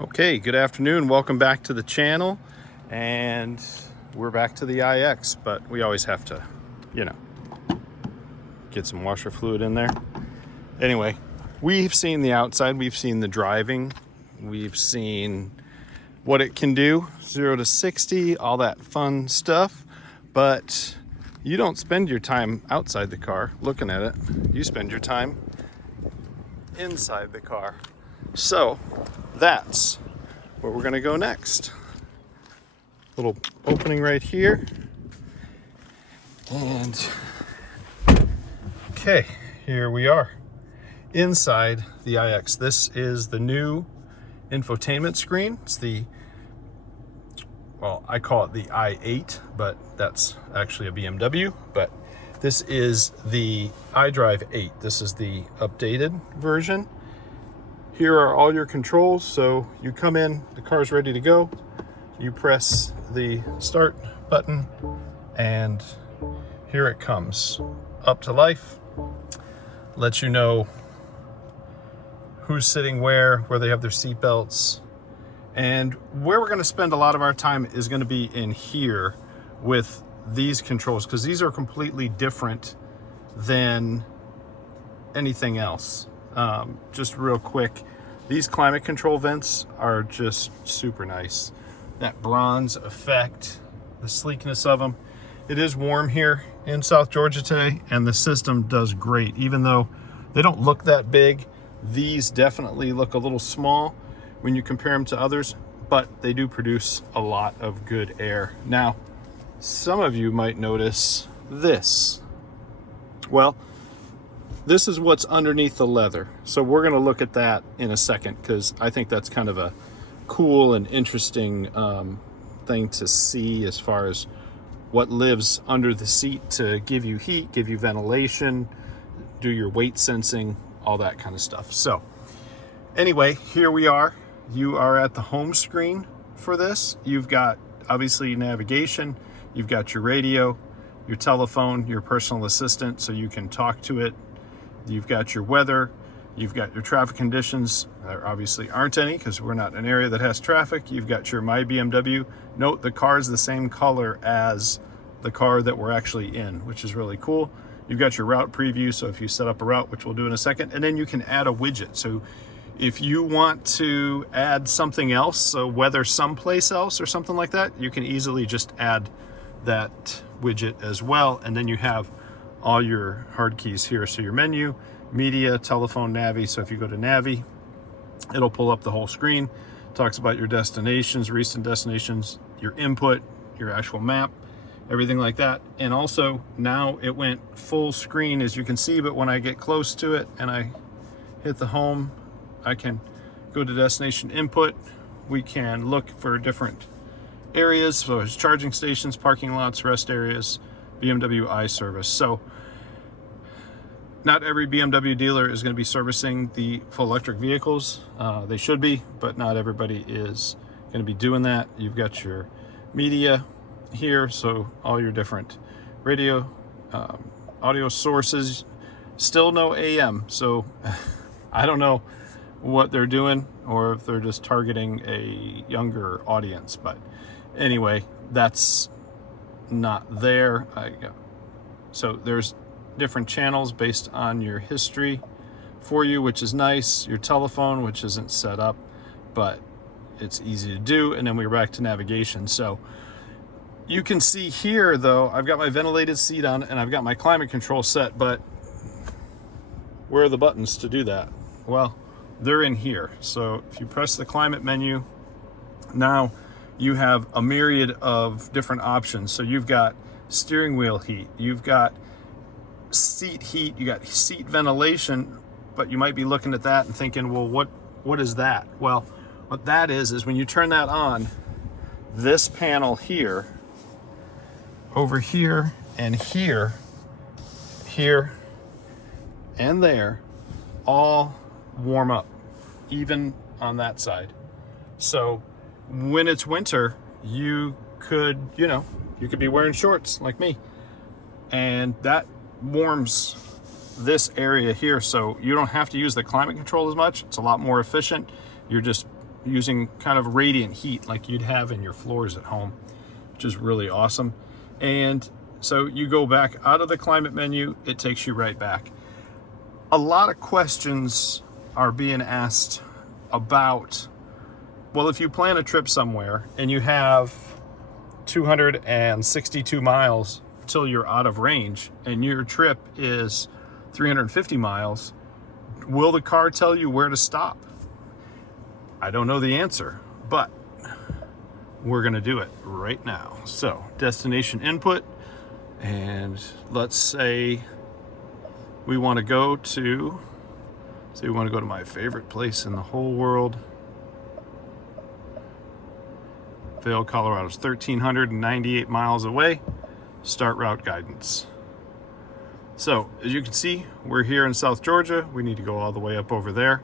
Okay, good afternoon. Welcome back to the channel. And we're back to the iX, but we always have to, get some washer fluid in there. Anyway, we've seen the outside, we've seen the driving, we've seen what it can do, 0 to 60, all that fun stuff. But you don't spend your time outside the car looking at it. You spend your time inside the car. So that's where we're gonna go next. Little opening right here. And okay, here we are inside the iX. This is the new infotainment screen. It's well, I call it the i8, but that's actually a BMW. But this is the iDrive 8. This is the updated version. Here are all your controls. So you come in, the car's ready to go. You press the start button and here it comes. Up to life. Lets you know who's sitting where they have their seat belts. And where we're gonna spend a lot of our time is gonna be in here with these controls, because these are completely different than anything else. Just real quick, these climate control vents are just super nice. That bronze effect, the sleekness of them. It is warm here in South Georgia today, and the system does great. Even though they don't look that big, these definitely look a little small when you compare them to others, but they do produce a lot of good air. Now, some of you might notice this. Well, this is what's underneath the leather. So we're gonna look at that in a second, because I think that's kind of a cool and interesting thing to see as far as what lives under the seat to give you heat, give you ventilation, do your weight sensing, all that kind of stuff. So anyway, here we are. You are at the home screen for this. You've got obviously navigation, you've got your radio, your telephone, your personal assistant, so you can talk to it. You've got your weather, you've got your traffic conditions. There obviously aren't any because we're not in an area that has traffic. You've got your My BMW. Note the car is the same color as the car that we're actually in, which is really cool. You've got your route preview, so if you set up a route, which we'll do in a second, and then you can add a widget. So if you want to add something else, so whether someplace else or something like that, you can easily just add that widget as well. And then you have all your hard keys here. So your menu, media, telephone, Navi. So if you go to Navi, it'll pull up the whole screen. Talks about your destinations, recent destinations, your input, your actual map, everything like that. And also now it went full screen, as you can see, but when I get close to it and I hit the home, I can go to destination input. We can look for different areas. So it's charging stations, parking lots, rest areas, BMW iService. So not every BMW dealer is going to be servicing the full electric vehicles. They should be, but not everybody is going to be doing that. You've got your media here, so all your different radio, audio sources. Still no AM, so I don't know what they're doing or if they're just targeting a younger audience. But anyway, that's not there. So there's different channels based on your history for you, which is nice. Your telephone, which isn't set up, but it's easy to do. And then we're back to navigation. So you can see here, though, I've got my ventilated seat on and I've got my climate control set, but where are the buttons to do that? Well, they're in here. So if you press the climate menu, now you have a myriad of different options. So you've got steering wheel heat, you've got seat heat, you got seat ventilation, but you might be looking at that and thinking, well, what is that? Well, what that is when you turn that on, this panel here, over here, and here, and there, all warm up, even on that side. So when it's winter, you could be wearing shorts like me, and that warms this area here, so you don't have to use the climate control as much. It's a lot more efficient. You're just using kind of radiant heat like you'd have in your floors at home, which is really awesome. And so you go back out of the climate menu, it takes you right back. A lot of questions are being asked about, well, if you plan a trip somewhere and you have 262 miles till you're out of range and your trip is 350 miles, will the car tell you where to stop? I don't know the answer, but we're gonna do it right now. So destination input, and let's say we want to go to, my favorite place in the whole world. Vail, Colorado is 1,398 miles away. Start route guidance. So as you can see, we're here in South Georgia. We need to go all the way up over there.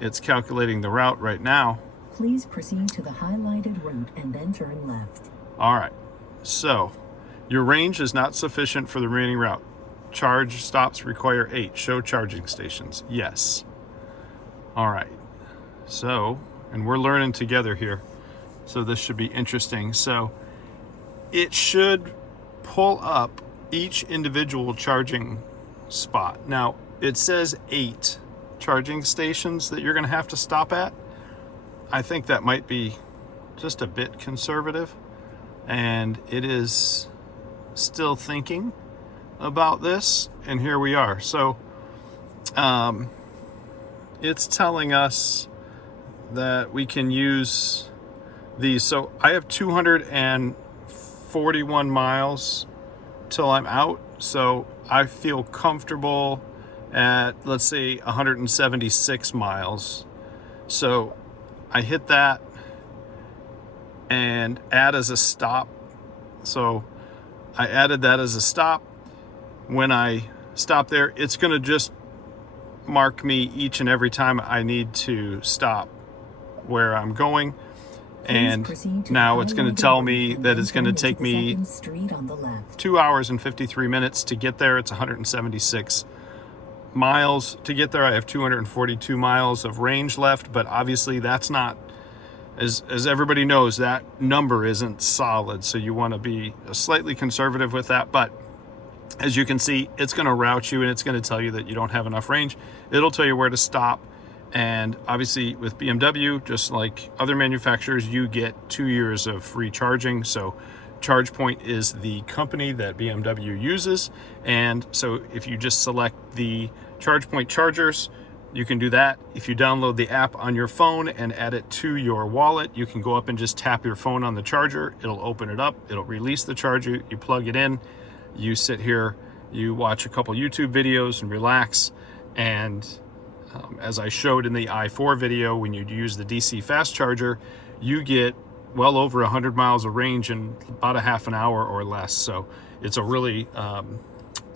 It's calculating the route right now. Please proceed to the highlighted route and then turn left. All right, so your range is not sufficient for the remaining route. Charge stops require 8. Show charging stations. Yes. All right, so, and we're learning together here, so this should be interesting. So it should pull up each individual charging spot. Now, it says 8 charging stations that you're going to have to stop at. I think that might be just a bit conservative, and it is still thinking about this, and here we are. So it's telling us that we can use these. So I have 241 miles till I'm out, so I feel comfortable at, let's say, 176 miles. So I hit that and add as a stop. So I added that as a stop. When I stop there, it's going to just mark me each and every time I need to stop where I'm going. And now it's going to tell me that it's going to take me 2 hours and 53 minutes to get there. It's 176 miles to get there. I have 242 miles of range left, but obviously that's not, as everybody knows, that number isn't solid. So you want to be slightly conservative with that. But as you can see, it's going to route you and it's going to tell you that you don't have enough range. It'll tell you where to stop. And obviously with BMW, just like other manufacturers, you get 2 years of free charging. So ChargePoint is the company that BMW uses. And so if you just select the ChargePoint chargers, you can do that. If you download the app on your phone and add it to your wallet, you can go up and just tap your phone on the charger. It'll open it up. It'll release the charger. You plug it in. You sit here, you watch a couple YouTube videos and relax. And as I showed in the i4 video, when you use the DC fast charger, you get well over 100 miles of range in about a half an hour or less. So it's a really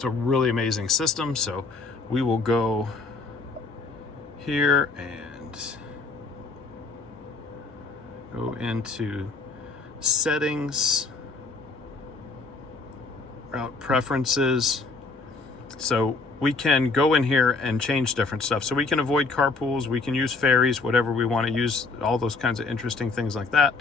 amazing system. So we will go here and go into settings, route preferences. So we can go in here and change different stuff. So we can avoid carpools, we can use ferries, whatever we want to use, all those kinds of interesting things like that.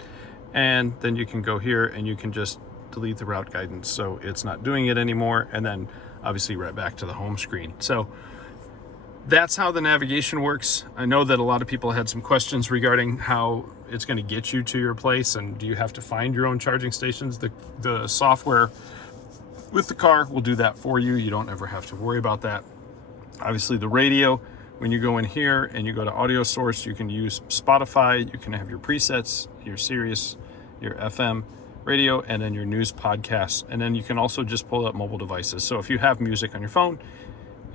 And then you can go here and you can just delete the route guidance. So it's not doing it anymore. And then obviously right back to the home screen. So that's how the navigation works. I know that a lot of people had some questions regarding how it's going to get you to your place and do you have to find your own charging stations. The software with the car will do that for you. You don't ever have to worry about that. Obviously the radio, when you go in here and you go to audio source, you can use Spotify, you can have your presets, your Sirius, your FM radio, and then your news podcasts. And then you can also just pull up mobile devices. So if you have music on your phone,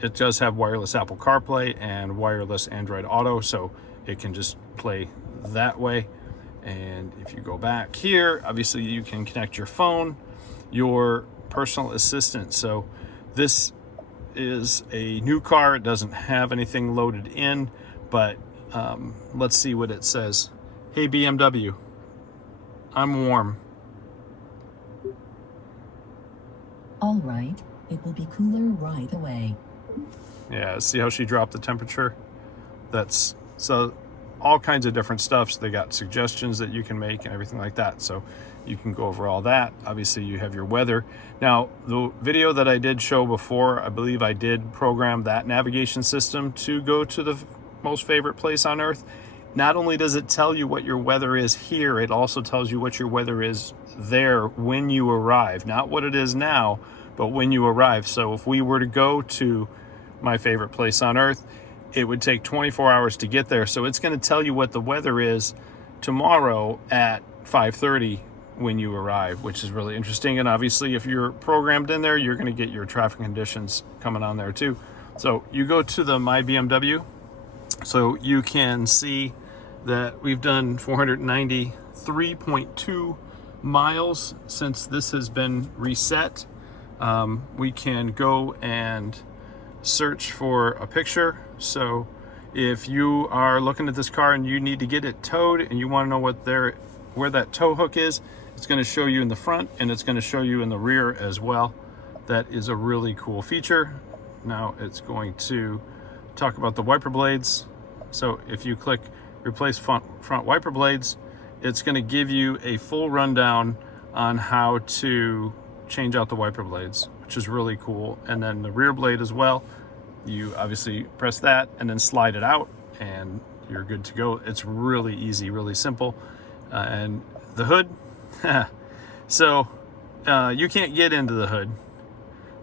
it does have wireless Apple CarPlay and wireless Android Auto, so it can just play that way. And if you go back here, obviously you can connect your phone, your personal assistant. So this is a new car. It doesn't have anything loaded in, but let's see what it says. Hey BMW, I'm warm. All right, it will be cooler right away. Yeah, see how she dropped the temperature? That's so all kinds of different stuff. So they got suggestions that you can make and everything like that. So you can go over all that. Obviously you have your weather. Now the video that I did show before, I believe I did program that navigation system to go to the most favorite place on earth. Not only does it tell you what your weather is here, it also tells you what your weather is there when you arrive. Not what it is now, but when you arrive. So if we were to go to my favorite place on earth, it would take 24 hours to get there. So it's going to tell you what the weather is tomorrow at 5:30 when you arrive, which is really interesting. And obviously if you're programmed in there, you're going to get your traffic conditions coming on there too. So you go to the My BMW, so you can see that we've done 493.2 miles since this has been reset. We can go and search for a picture. So if you are looking at this car and you need to get it towed and you want to know where that tow hook is, it's going to show you in the front and it's going to show you in the rear as well. That is a really cool feature. Now it's going to talk about the wiper blades. So if you click replace front wiper blades, it's going to give you a full rundown on how to change out the wiper blades, which is really cool. And then the rear blade as well, you obviously press that and then slide it out and you're good to go. It's really easy, really simple. And the hood, so you can't get into the hood.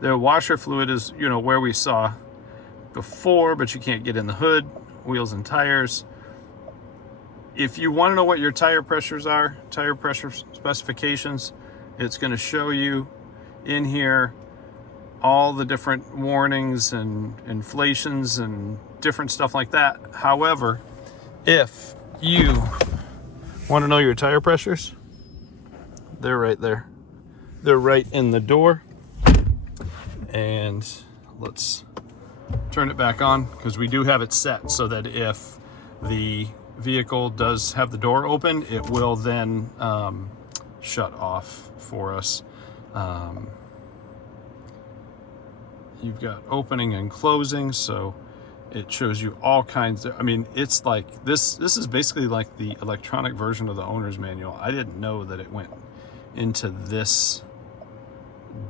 The washer fluid is, you know, where we saw before, but you can't get in the hood. Wheels and tires. If you want to know what your tire pressures are, tire pressure specifications, it's going to show you in here all the different warnings and inflations and different stuff like that. However, if you want to know your tire pressures, they're right there. They're right in the door. And let's turn it back on because we do have it set so that if the vehicle does have the door open, it will then shut off for us. You've got opening and closing, so it shows you all kinds of, I mean, it's like this is basically like the electronic version of the owner's manual. I didn't know that it went into this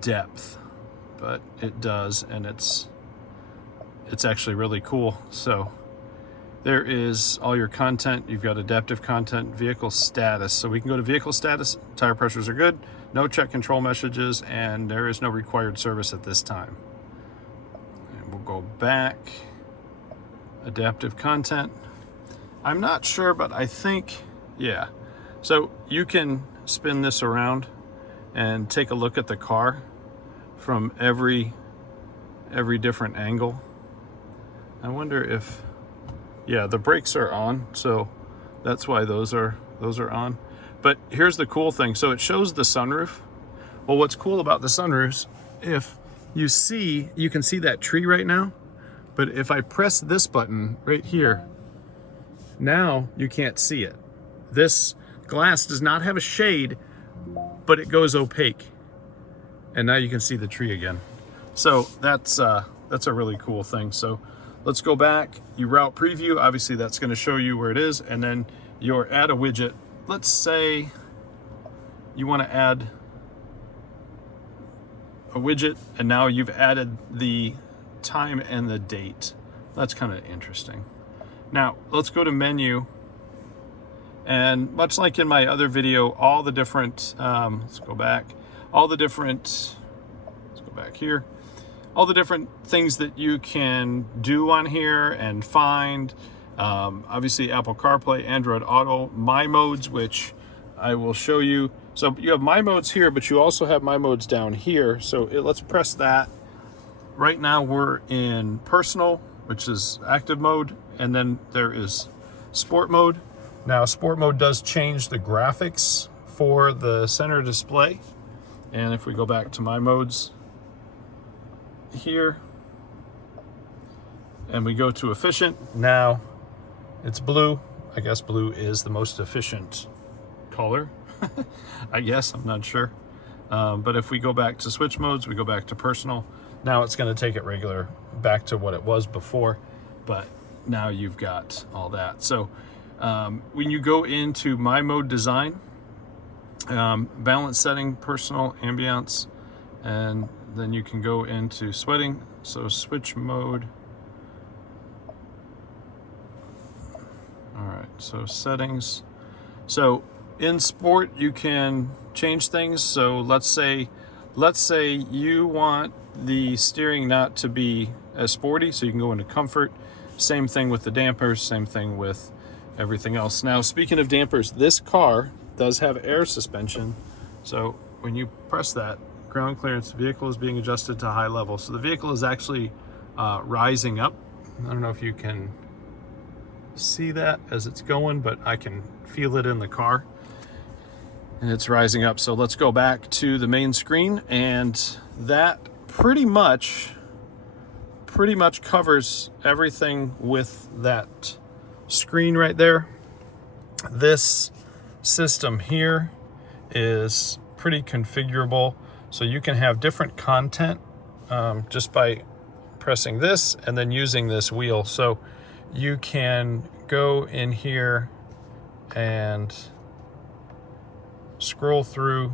depth, but it does, and it's actually really cool. So there is all your content. You've got adaptive content, vehicle status. So we can go to vehicle status, tire pressures are good, no check control messages, and there is no required service at this time. And we'll go back, adaptive content. I'm not sure, but I think, yeah. So you can spin this around and take a look at the car from every different angle. I wonder if, yeah, the brakes are on, so that's why those are on. But here's the cool thing. So it shows the sunroof. Well, what's cool about the sunroofs, if you see, you can see that tree right now, but if I press this button right here, now you can't see it. This glass does not have a shade, but it goes opaque. And now you can see the tree again. So that's a really cool thing. So let's go back. You route preview, obviously that's going to show you where it is, and then your add a widget. Let's say you want to add a widget, and now you've added the time and the date. That's kind of interesting. Now let's go to menu, and much like in my other video, all the different let's go back, let's go back here, all the different things that you can do on here and find. Obviously Apple CarPlay, Android Auto, My Modes, which I will show you. So you have My Modes here, but you also have My Modes down here. So let's press that. Right now we're in personal, which is active mode, and then there is sport mode. Now sport mode does change the graphics for the center display. And if we go back to My Modes here, and we go to efficient, now it's blue. I guess blue is the most efficient color. I guess, I'm not sure. But if we go back to switch modes, we go back to personal. Now it's going to take it regular back to what it was before, but now you've got all that. So When you go into my mode design, balance setting, personal, ambience, and then you can go into sweating. So switch mode. All right, so settings. So in sport, you can change things. So let's say you want the steering not to be as sporty, so you can go into comfort. Same thing with the dampers, same thing with everything else. Now, speaking of dampers, this car does have air suspension. So when you press that, ground clearance, vehicle is being adjusted to high level. So the vehicle is actually rising up. I don't know if you can see that as it's going, but I can feel it in the car. And it's rising up. So let's go back to the main screen, and that pretty much covers everything with that screen right there. This system here is pretty configurable, so you can have different content just by pressing this and then using this wheel. So you can go in here and scroll through,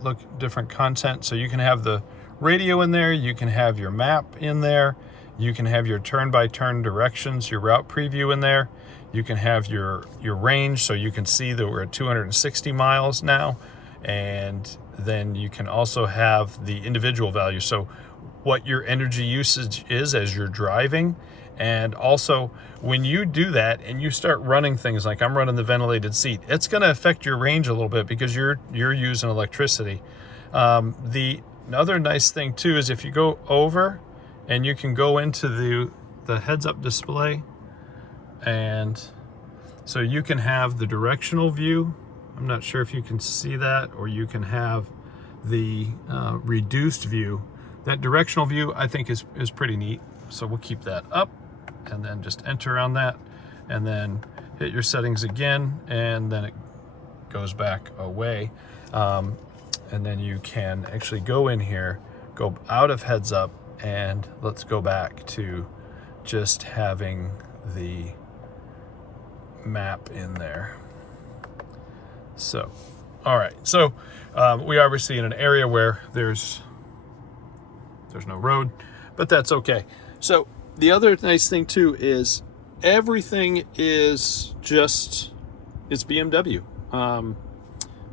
look different content. So you can have the radio in there, you can have your map in there, you can have your turn-by-turn directions, your route preview in there, you can have your range, so you can see that we're at 260 miles now, and then you can also have the individual value, so what your energy usage is as you're driving. And also, when you do that and you start running things like I'm running the ventilated seat, it's going to affect your range a little bit because you're using electricity. The other nice thing too is if you go over and you can go into the heads-up display, and so you can have the directional view. I'm not sure if you can see that, or you can have the reduced view. That directional view I think is pretty neat. So we'll keep that up, and then just enter on that, and then hit your settings again, and then it goes back away. And then you can actually go in here, go out of heads up, and let's go back to just having the map in there. So, all right. So we are obviously in an area where there's no road, but that's okay. So the other nice thing too is everything is just, it's BMW.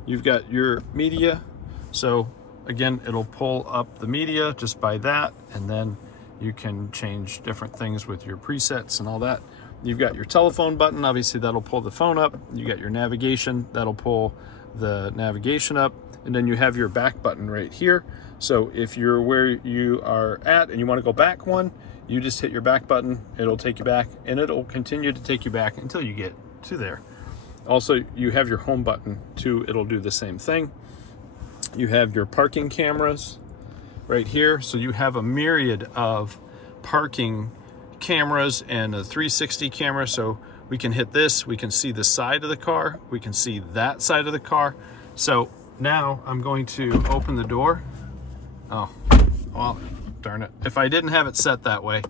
You've got your media. So again, it'll pull up the media just by that, and then you can change different things with your presets and all that. You've got your telephone button, obviously that'll pull the phone up. You got your navigation, that'll pull the navigation up. And then you have your back button right here. So if you're where you are at and you want to go back one, you just hit your back button, it'll take you back, and it'll continue to take you back until you get to there. Also, you have your home button too, it'll do the same thing. You have your parking cameras right here. So you have a myriad of parking cameras and a 360 camera. So we can hit this, we can see the side of the car, we can see that side of the car. So now I'm going to open the door. Oh, well, darn it. If I didn't have it set that way,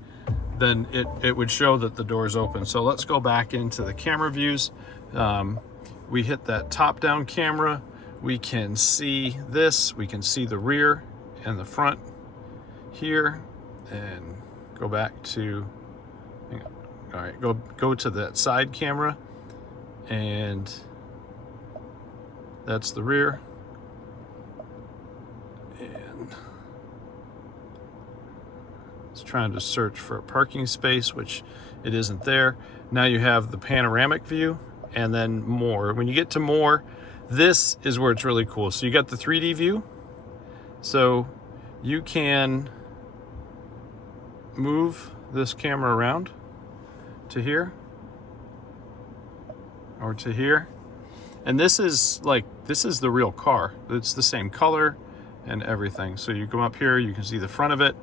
then it would show that the door is open. So let's go back into the camera views. We hit that top-down camera. We can see this, we can see the rear and the front here, and go back to, hang on. All right, go to that side camera, and that's the rear. And it's trying to search for a parking space, which it isn't there. Now you have the panoramic view, and then more. When you get to more, this is where it's really cool. So you got the 3D view. So you can move this camera around to here or to here. And this is the real car. It's the same color and everything. So you come up here, you can see the front of it.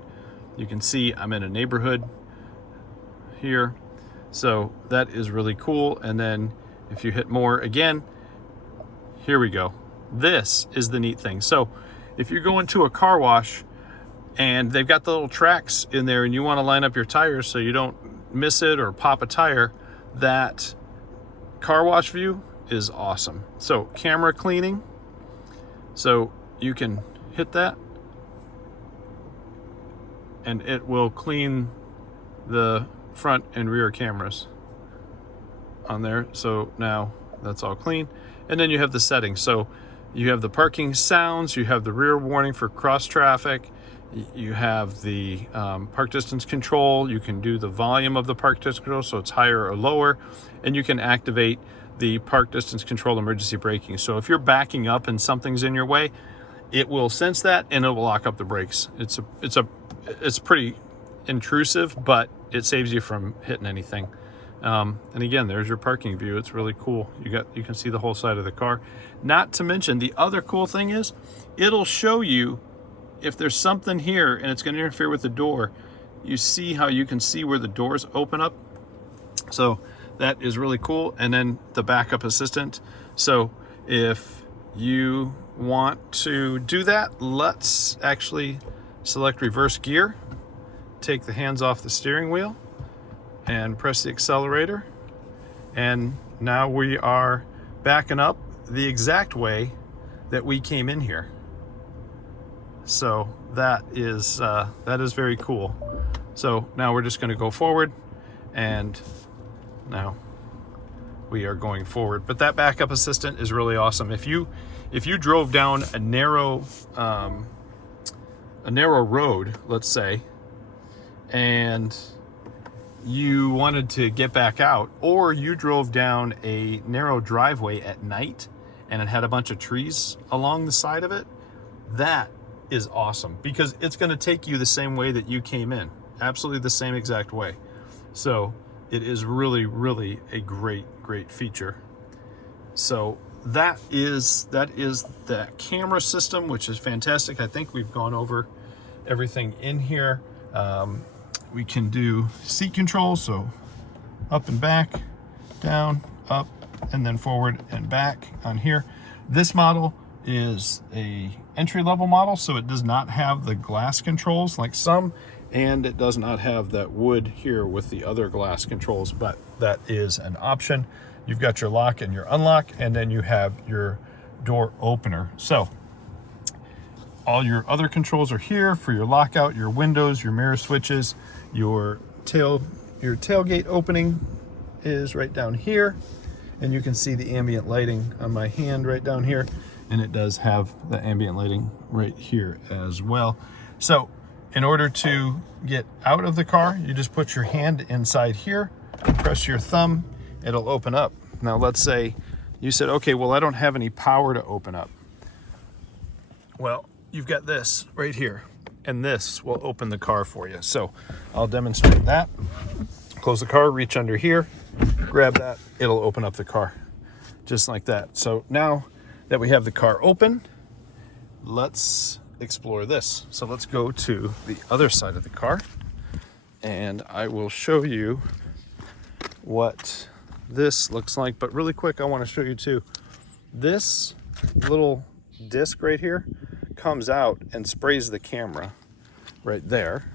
You can see I'm in a neighborhood here. So that is really cool. And then if you hit more again, here we go. This is the neat thing. So if you go into a car wash and they've got the little tracks in there and you want to line up your tires so you don't miss it or pop a tire, that car wash view is awesome. So camera cleaning, so you can hit that and it will clean the front and rear cameras on there. So now that's all clean. And then you have the settings. So you have the parking sounds, you have the rear warning for cross traffic, you have the park distance control, you can do the volume of the park distance control, so it's higher or lower, and you can activate the park distance control emergency braking. So if you're backing up and something's in your way, it will sense that and it will lock up the brakes. It's pretty intrusive, but it saves you from hitting anything. And again, there's your parking view. It's really cool. You can see the whole side of the car. Not to mention, the other cool thing is it'll show you if there's something here and it's going to interfere with the door. You see how you can see where the doors open up. So that is really cool. And then the backup assistant. So if you want to do that, let's actually select reverse gear, take the hands off the steering wheel and press the accelerator. And now we are backing up the exact way that we came in here. So that is very cool. So now we're just going to go forward, and now we are going forward. But that backup assistant is really awesome. If you drove down a narrow road, let's say, and you wanted to get back out, or you drove down a narrow driveway at night and it had a bunch of trees along the side of it, that is awesome because it's going to take you the same way that you came in, absolutely the same exact way. So it is really, really a great feature. So that is the camera system, which is fantastic. I think we've gone over everything in here. We can do seat control, so up and back, down, up, and then forward and back on here. This model is a entry-level model, so it does not have the glass controls like some, and it does not have that wood here with the other glass controls, but that is an option. You've got your lock and your unlock, and then you have your door opener. So all your other controls are here for your lockout, your windows, your mirror switches, your tailgate opening is right down here, and you can see the ambient lighting on my hand right down here, and it does have the ambient lighting right here as well. So in order to get out of the car, you just put your hand inside here, press your thumb, it'll open up. Now let's say you said, okay, well, I don't have any power to open up. Well, you've got this right here, and this will open the car for you. So I'll demonstrate that. Close the car, reach under here, grab that, it'll open up the car just like that. So now that we have the car open, let's explore this. So let's go to the other side of the car, and I will show you what this looks like. But really quick, I want to show you too, this little disc right here comes out and sprays the camera right there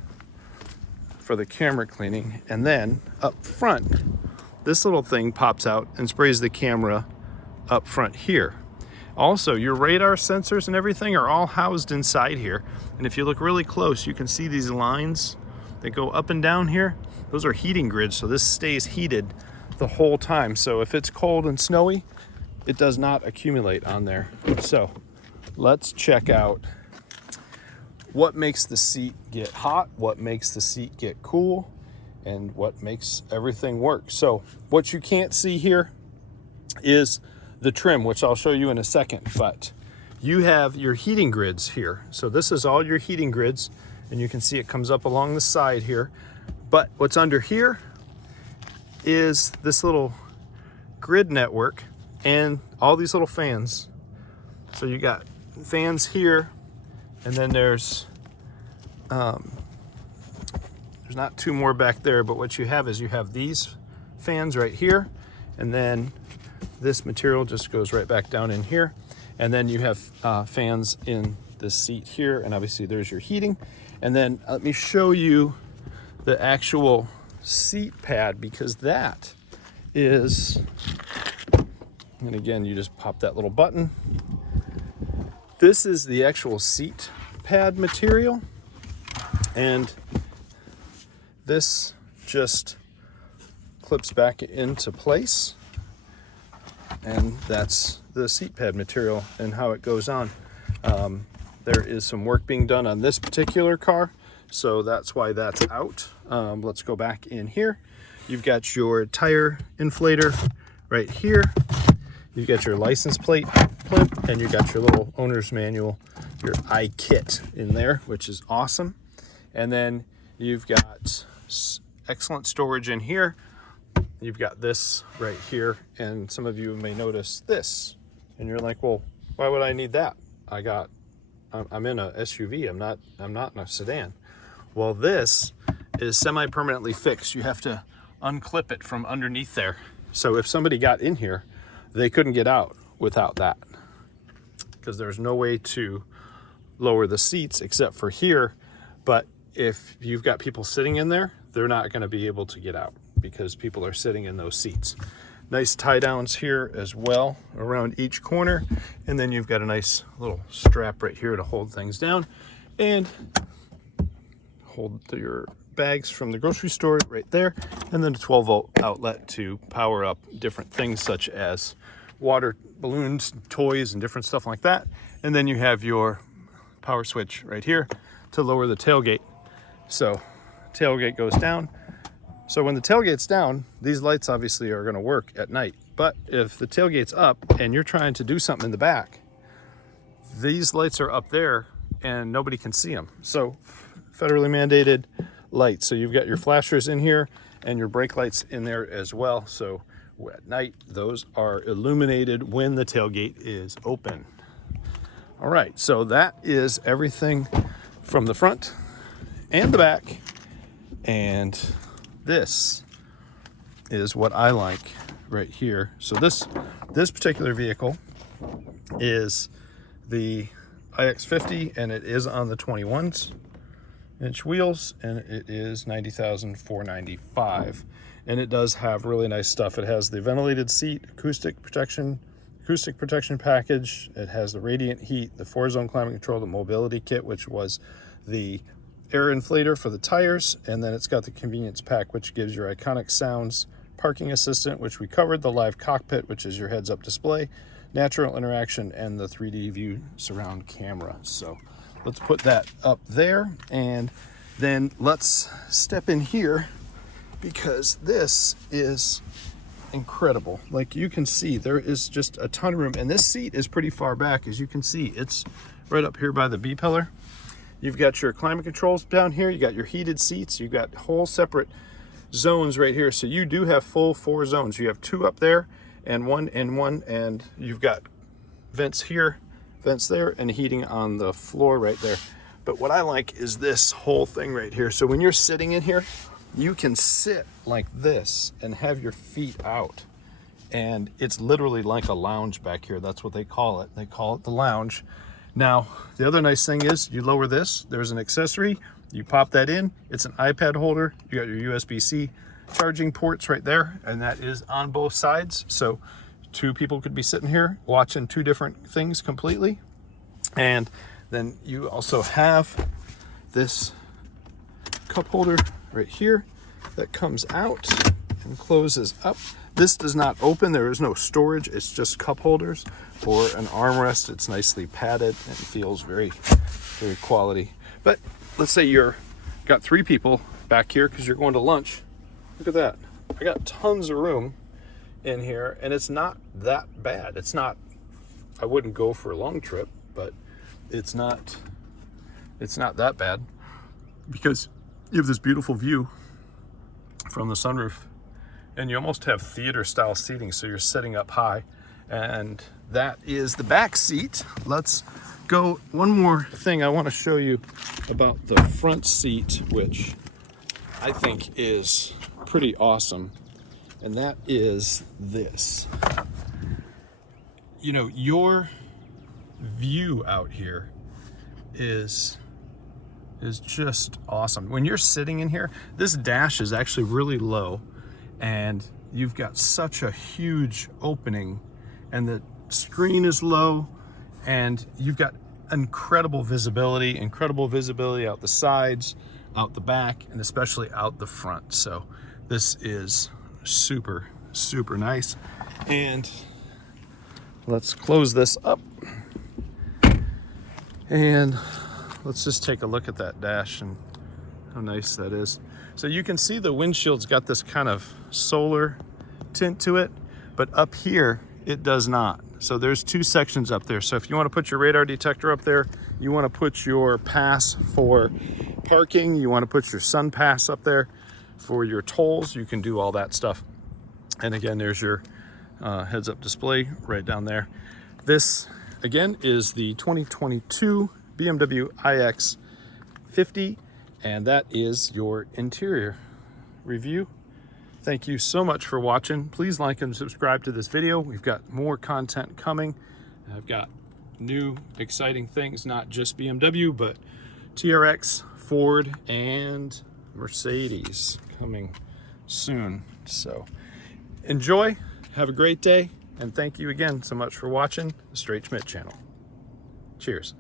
for the camera cleaning. And then up front, this little thing pops out and sprays the camera up front here. Also, your radar sensors and everything are all housed inside here. And if you look really close, you can see these lines that go up and down here. Those are heating grids, so this stays heated the whole time. So if it's cold and snowy, it does not accumulate on there. So let's check out what makes the seat get hot, what makes the seat get cool, and what makes everything work. So what you can't see here is the trim, which I'll show you in a second, but you have your heating grids here. So this is all your heating grids, and you can see it comes up along the side here. But what's under here is this little grid network and all these little fans. So you got fans here, and then there's not two more back there, but what you have is you have these fans right here, and then this material just goes right back down in here, and then you have fans in this seat here, and obviously there's your heating. And then let me show you the actual seat pad, because that is And again, you just pop that little button. This is the actual seat pad material. And this just clips back into place. And that's the seat pad material and how it goes on. There is some work being done on this particular car, so that's why that's out. Let's go back in here. You've got your tire inflator right here. You've got your license plate plimp, and you've got your little owner's manual, your iKit in there, which is awesome. And then you've got excellent storage in here. You've got this right here, and some of you may notice this, and you're like, well, why would I need that? I'm in a SUV. I'm not in a sedan. Well, this is semi-permanently fixed. You have to unclip it from underneath there. So if somebody got in here, they couldn't get out without that, because there's no way to lower the seats except for here. But if you've got people sitting in there, they're not going to be able to get out because people are sitting in those seats. Nice tie downs here as well around each corner. And then you've got a nice little strap right here to hold things down and hold your bags from the grocery store right there. And then a 12-volt outlet to power up different things such as water balloons, toys, and different stuff like that. And then you have your power switch right here to lower the tailgate. So tailgate goes down. So when the tailgate's down, these lights obviously are going to work at night. But if the tailgate's up and you're trying to do something in the back, these lights are up there and nobody can see them. So federally mandated lights. So you've got your flashers in here and your brake lights in there as well. So at night, those are illuminated when the tailgate is open. All right, so that is everything from the front and the back. And this is what I like right here. So this particular vehicle is the iX50, and it is on the 21-inch wheels, and it is $90,495. And it does have really nice stuff. It has the ventilated seat, acoustic protection package. It has the radiant heat, the 4-zone climate control, the mobility kit, which was the air inflator for the tires, and then it's got the convenience pack, which gives your iconic sounds, parking assistant, which we covered, the live cockpit, which is your heads-up display, natural interaction, and the 3D view surround camera. So let's put that up there, and then let's step in here, because this is incredible. Like you can see, there is just a ton of room, and this seat is pretty far back. As you can see, it's right up here by the B pillar. You've got your climate controls down here. You got your heated seats. You've got whole separate zones right here. So you do have full 4 zones. You have 2 up there and 1 and 1, and you've got vents here, vents there, and heating on the floor right there. But what I like is this whole thing right here. So when you're sitting in here, you can sit like this and have your feet out. And it's literally like a lounge back here. That's what they call it. They call it the lounge. Now, the other nice thing is you lower this, there's an accessory, you pop that in, it's an iPad holder, you got your USB-C charging ports right there, and that is on both sides. So 2 people could be sitting here watching 2 different things completely. And then you also have this cup holder right here that comes out and closes up. This does not open. There is no storage. It's just cup holders for an armrest. It's nicely padded and feels very, very quality. But let's say you're got 3 people back here because you're going to lunch. Look at that. I got tons of room in here, and it's not that bad. It's not, I wouldn't go for a long trip, but it's not that bad because you have this beautiful view from the sunroof, and you almost have theater style seating, so you're sitting up high. And that is the back seat. Let's go. One more thing I want to show you about the front seat, which I think is pretty awesome, and that is this. You know, your view out here is just awesome. When you're sitting in here, this dash is actually really low, and you've got such a huge opening and the screen is low, and you've got incredible visibility out the sides, out the back, and especially out the front. So this is super, super nice. And let's close this up. And let's just take a look at that dash and how nice that is. So you can see the windshield's got this kind of solar tint to it, but up here it does not. So there's two sections up there. So if you want to put your radar detector up there, you want to put your pass for parking, you want to put your sun pass up there for your tolls, you can do all that stuff. And again, there's your heads-up display right down there. This again is the 2022 BMW iX50, and that is your interior review. Thank you so much for watching. Please like and subscribe to this video. We've got more content coming. I've got new exciting things, not just BMW, but TRX, Ford, and Mercedes coming soon. So enjoy, have a great day, and thank you again so much for watching the Straight Schmidt channel. Cheers.